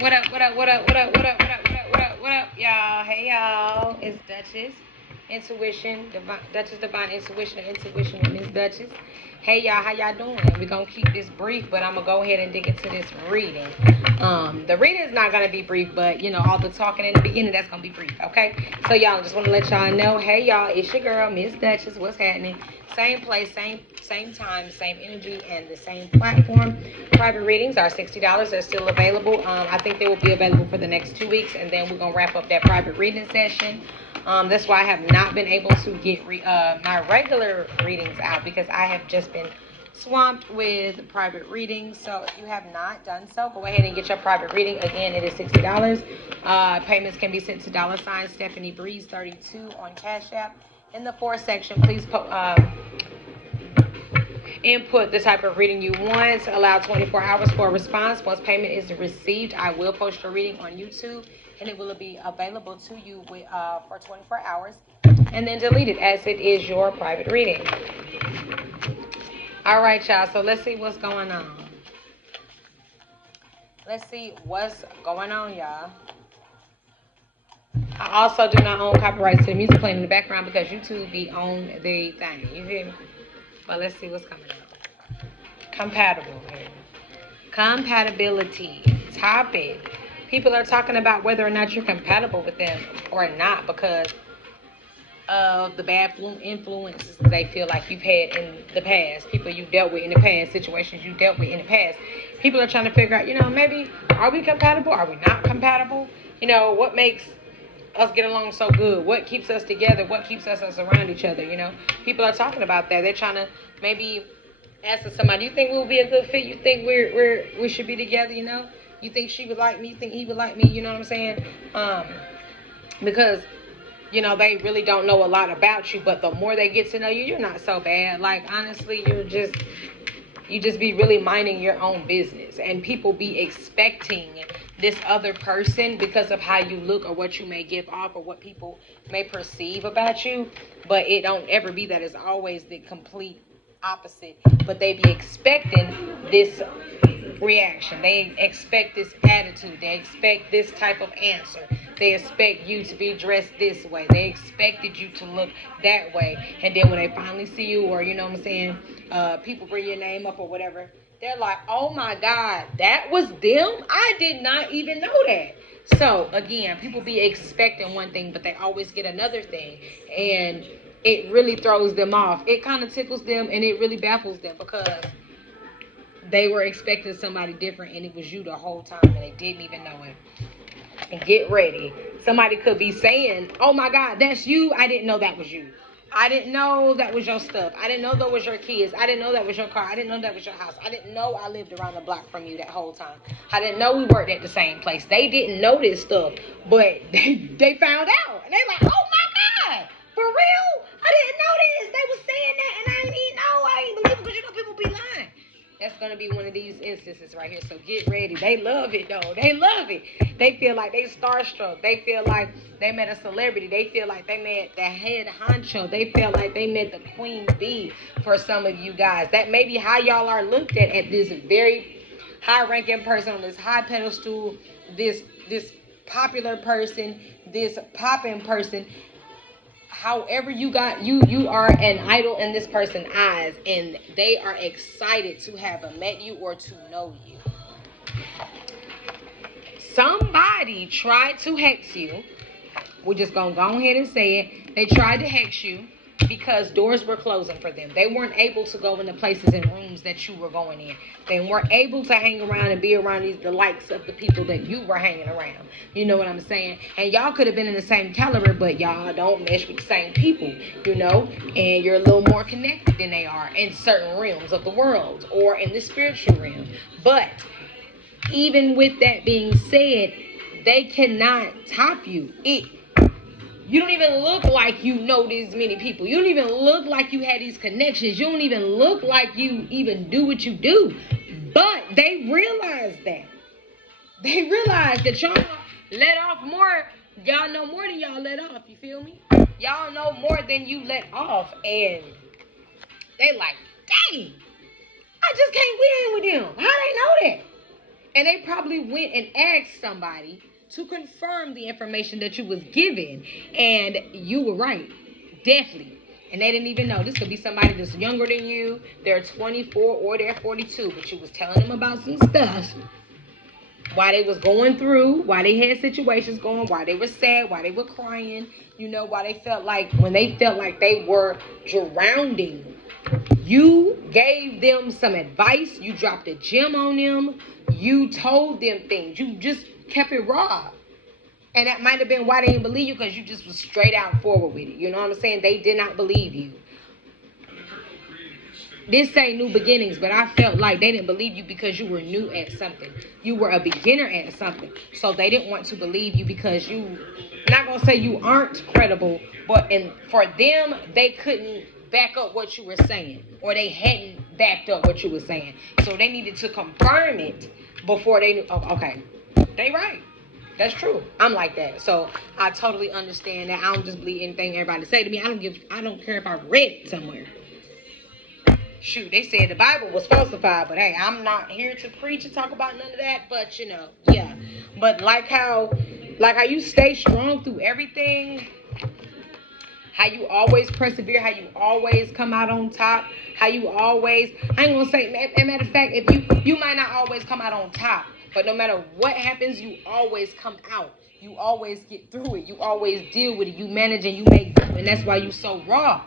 What up, what up, what up, what up, what up, what up, what up, what up, what up, y'all? Hey, y'all. It's Duchess Intuition, Duchess Divine Intuition, Intuition with Miss Duchess. Hey, y'all, how y'all doing? We're going to keep this brief, but I'm going to go ahead and dig into this reading. The reading is not going to be brief, but, all the talking in the beginning, that's going to be brief, okay? So, y'all, just want to let y'all know, hey, y'all, it's your girl, Miss Duchess. What's happening? Same place, same time, same energy, and the same platform. Private readings are $60. They're still available. I think they will be available for the next 2 weeks, and then we're gonna wrap up that private reading session. That's why I have not been able to get my regular readings out because I have just been swamped with private readings. So if you have not done so, go ahead and get your private reading. Again, it is $60. Payments can be sent to $ Stephanie Breeze 32 on Cash App. In the for section, please input the type of reading you want. Allow 24 hours for a response. Once payment is received, I will post your reading on YouTube, and it will be available to you for 24 hours, and then delete it as it is your private reading. All right, y'all. So let's see what's going on. Let's see what's going on, y'all. I also do not own copyrights to the music playing in the background because YouTube be on the thing. You hear me? But let's see what's coming up. Compatible here. Compatibility topic. People are talking about whether or not you're compatible with them or not because of the bad influences they feel like you've had in the past, people you dealt with in the past, situations you dealt with in the past. People are trying to figure out, maybe are we compatible? Are we not compatible? What makes us get along so good? What keeps us together? What keeps us around each other? People are talking about that. They're trying to maybe asking somebody, you think we'll be a good fit? You think we should be together? You think she would like me? You think he would like me? You know what I'm saying? Because they really don't know a lot about you, but the more they get to know you, you're not so bad. Like, honestly, you just be really minding your own business, and people be expecting this other person because of how you look or what you may give off or what people may perceive about you, but it don't ever be that. It's always the complete opposite, but they be expecting this reaction. They expect this attitude. They expect this type of answer. They expect you to be dressed this way. They expected you to look that way. And then when they finally see you, or what I'm saying, people bring your name up or whatever, they're like, oh my God, that was them? I did not even know that. So again, people be expecting one thing, but they always get another thing. And it really throws them off. It kind of tickles them, and it really baffles them because they were expecting somebody different, and it was you the whole time, and they didn't even know it. And get ready. Somebody could be saying, oh my God, that's you. I didn't know that was you. I didn't know that was your stuff. I didn't know that was your kids. I didn't know that was your car. I didn't know that was your house. I didn't know I lived around the block from you that whole time. I didn't know we worked at the same place. They didn't know this stuff, but they found out. And they like, oh my God, for real? I didn't know this. They was saying that, and I didn't even know. I ain't believe it because people be lying. That's going to be one of these instances right here. So get ready. They love it, though. They love it. They feel like they starstruck. They feel like they met a celebrity. They feel like they met the head honcho. They feel like they met the queen bee for some of you guys. That may be how y'all are looked at this very high-ranking person on this high pedestal, this popular person, this popping person. However you are an idol in this person's eyes, and they are excited to have met you or to know you. Somebody tried to hex you. We're just gonna go ahead and say it. They tried to hex you because doors were closing for them. They weren't able to go into places and rooms that you were going in. They weren't able to hang around and be around the likes of the people that you were hanging around. You know what I'm saying? And y'all could have been in the same caliber, but y'all don't mesh with the same people, and you're a little more connected than they are in certain realms of the world or in the spiritual realm. But even with that being said, they cannot top you. You don't even look like you know these many people. You don't even look like you had these connections. You don't even look like you even do what you do. But they realize that. They realize that y'all let off more. Y'all know more than y'all let off. You feel me? Y'all know more than you let off. And they like, dang, I just can't win with them. How they know that? And they probably went and asked somebody to confirm the information that you was given. And you were right. Definitely. And they didn't even know. This could be somebody that's younger than you. They're 24 or they're 42. But you was telling them about some stuff. Why they was going through. Why they had situations going. Why they were sad. Why they were crying. You know, why they felt like, when they felt like they were drowning. You gave them some advice. You dropped a gem on them. You told them things. You just kept it raw. And that might have been why they didn't believe you, because you just was straight out forward with it. You know what I'm saying? They did not believe you. This ain't new beginnings, but I felt like they didn't believe you because you were new at something. You were a beginner at something. So they didn't want to believe you because you, not going to say you aren't credible, but for them, they couldn't back up what you were saying, or they hadn't backed up what you were saying. So they needed to confirm it before they knew. Oh, okay, they right. That's true. I'm like that. So I totally understand that. I don't just believe anything everybody say to me. I don't care if I read it somewhere. Shoot, they said the Bible was falsified, but hey, I'm not here to preach and talk about none of that. But you know, yeah. But like how you stay strong through everything, how you always persevere, how you always come out on top, how you always, I ain't gonna say, as a matter of fact, if you might not always come out on top, but no matter what happens, you always come out. You always get through it. You always deal with it. You manage and you make do, and that's why you so raw.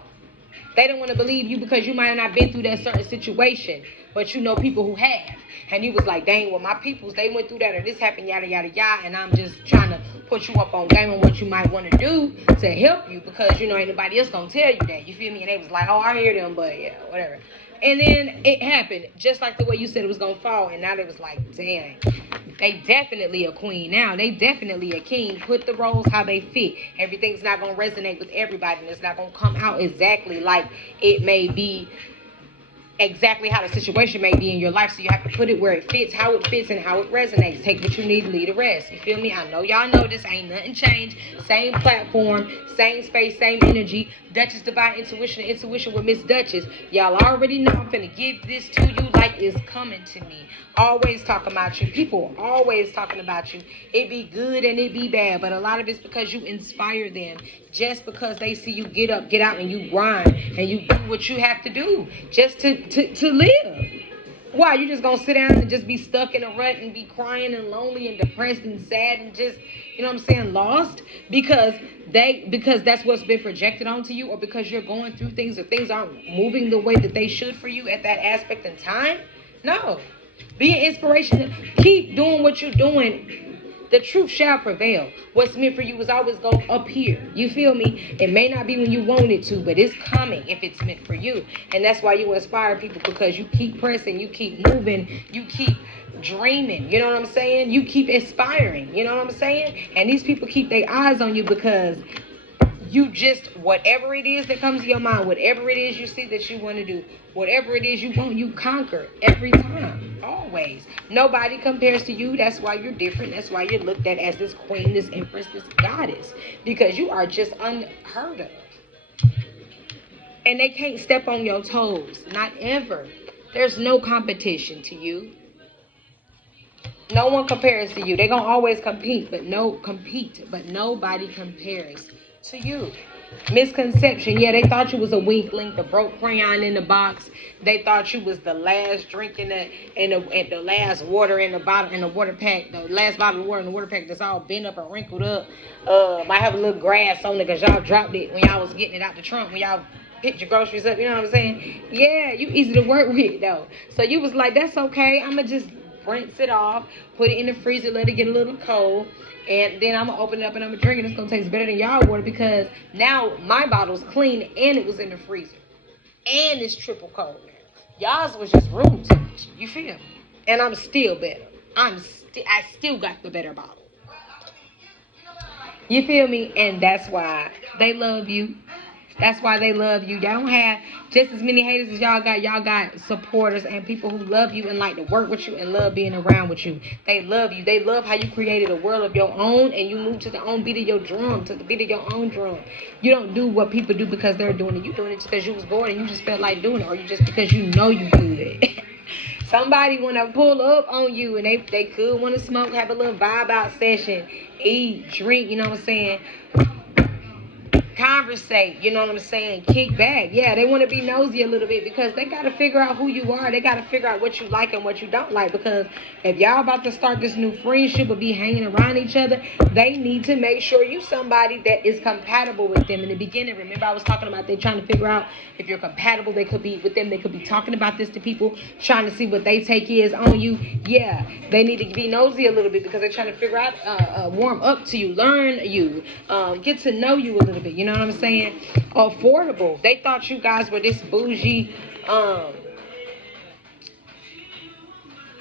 They don't want to believe you because you might have not been through that certain situation, but you know people who have. And you was like, dang, well, my peoples, they went through that, or this happened, yada, yada, yada, and I'm just trying to put you up on game on what you might want to do to help you, because, you know, ain't nobody else going to tell you that. You feel me? And they was like, oh, I hear them, but yeah, whatever. And then it happened, just like the way you said it was going to fall, and now they was like, dang, they definitely a queen now. They definitely a king. Put the roles how they fit. Everything's not going to resonate with everybody, and it's not going to come out exactly like it may be, exactly how the situation may be in your life. So you have to put it where it fits, how it fits, and how it resonates. Take what you need, leave the rest. You feel me? I know y'all know this. Ain't nothing changed. Same platform, same space, same energy. Duchess Divine Intuition with Miss Duchess. Y'all already know I'm finna give this to you like it's coming to me. Always talking about you. People always talking about you. It be good and it be bad, but a lot of it's because you inspire them. Just because they see you get up, get out, and you grind, and you do what you have to do just to live. Why? You just gonna sit down and just be stuck in a rut and be crying and lonely and depressed and sad and just, you know what I'm saying, lost because that's what's been projected onto you, or because you're going through things, or things aren't moving the way that they should for you at that aspect in time? No. Be an inspiration. Keep doing what you're doing. The truth shall prevail. What's meant for you is always go up here. You feel me? It may not be when you want it to, but it's coming if it's meant for you. And that's why you inspire people, because you keep pressing, you keep moving, you keep dreaming. You know what I'm saying? You keep inspiring. You know what I'm saying? And these people keep their eyes on you because you just, whatever it is that comes to your mind, whatever it is you see that you want to do, whatever it is you want, you conquer every time, always. Nobody compares to you. That's why you're different. That's why you're looked at as this queen, this empress, this goddess, because you are just unheard of. And they can't step on your toes, not ever. There's no competition to you. No one compares to you. They're going to always compete, but nobody compares to you. Misconception. Yeah, they thought you was a weak link, the broke crayon in the box. They thought you was the last drink in the last water in the bottle, in the water pack, the last bottle of water in the water pack that's all bent up and wrinkled up. Might have a little grass on it because y'all dropped it when y'all was getting it out the trunk, when y'all picked your groceries up. You know what I'm saying? Yeah, you easy to work with though. So you was like, that's okay. I'ma just rinse it off, put it in the freezer, let it get a little cold, and then I'm going to open it up and I'm going to drink it. It's going to taste better than y'all water, because now my bottle's clean and it was in the freezer. And it's triple cold now. Y'all's was just room temperature. You feel me? And I'm still better. I still got the better bottle. You feel me? And that's why they love you. That's why they love you. Y'all don't have just as many haters as y'all got. Y'all got supporters and people who love you and like to work with you and love being around with you. They love you. They love how you created a world of your own and you moved to the own beat of your drum, to the beat of your own drum. You don't do what people do because they're doing it. You doing it just because you was bored and you just felt like doing it, or you just because you know you do it. Somebody want to pull up on you, and they could want to smoke, have a little vibe out session, eat, drink, you know what I'm saying? Conversate, you know what I'm saying? Kick back. Yeah, they want to be nosy a little bit because they got to figure out who you are. They got to figure out what you like and what you don't like, because if y'all about to start this new friendship or be hanging around each other, they need to make sure you somebody that is compatible with them. In the beginning, remember I was talking about they trying to figure out if you're compatible. They could be with them. They could be talking about this to people, trying to see what they take is on you. Yeah, they need to be nosy a little bit because they're trying to figure out, warm up to you, learn you, get to know you a little bit. You know what I'm saying? Affordable. They thought you guys were this bougie,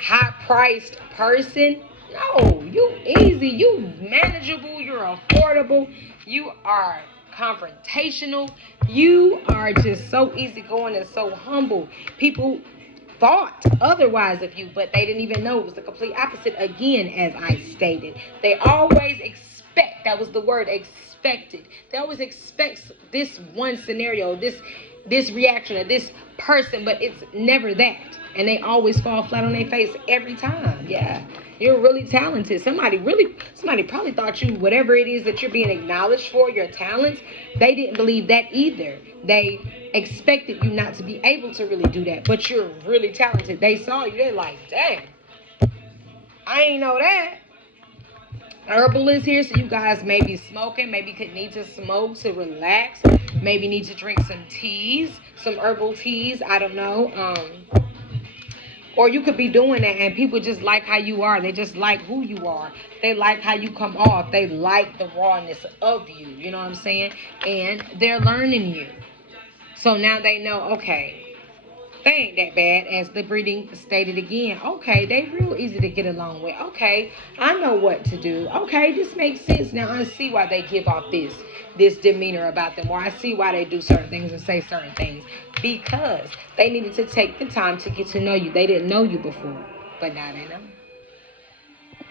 high-priced person. No, you easy. You manageable. You're affordable. You are confrontational. You are just so easygoing and so humble. People thought otherwise of you, but they didn't even know it was the complete opposite. Again, as I stated, they always expect. That was the word, expected. They always expect this one scenario, this reaction of this person, but it's never that. And they always fall flat on their face every time. Yeah. You're really talented. Somebody probably thought you, whatever it is that you're being acknowledged for, your talents, they didn't believe that either. They expected you not to be able to really do that, but you're really talented. They saw you, they're like, dang, I ain't know that. Herbal is here, so you guys may be smoking, maybe could need to smoke to relax, maybe need to drink some teas, some herbal teas, I don't know. Or you could be doing that and people just like how you are. They just like who you are. They like how you come off. They like the rawness of you. You know what I'm saying? And they're learning you. So now they know, okay, they ain't that bad, as the breeding stated again. Okay, they real easy to get along with. Okay, I know what to do. Okay, this makes sense. Now I see why they give off this demeanor about them, or I see why they do certain things and say certain things, because they needed to take the time to get to know you. They didn't know you before, but now they know.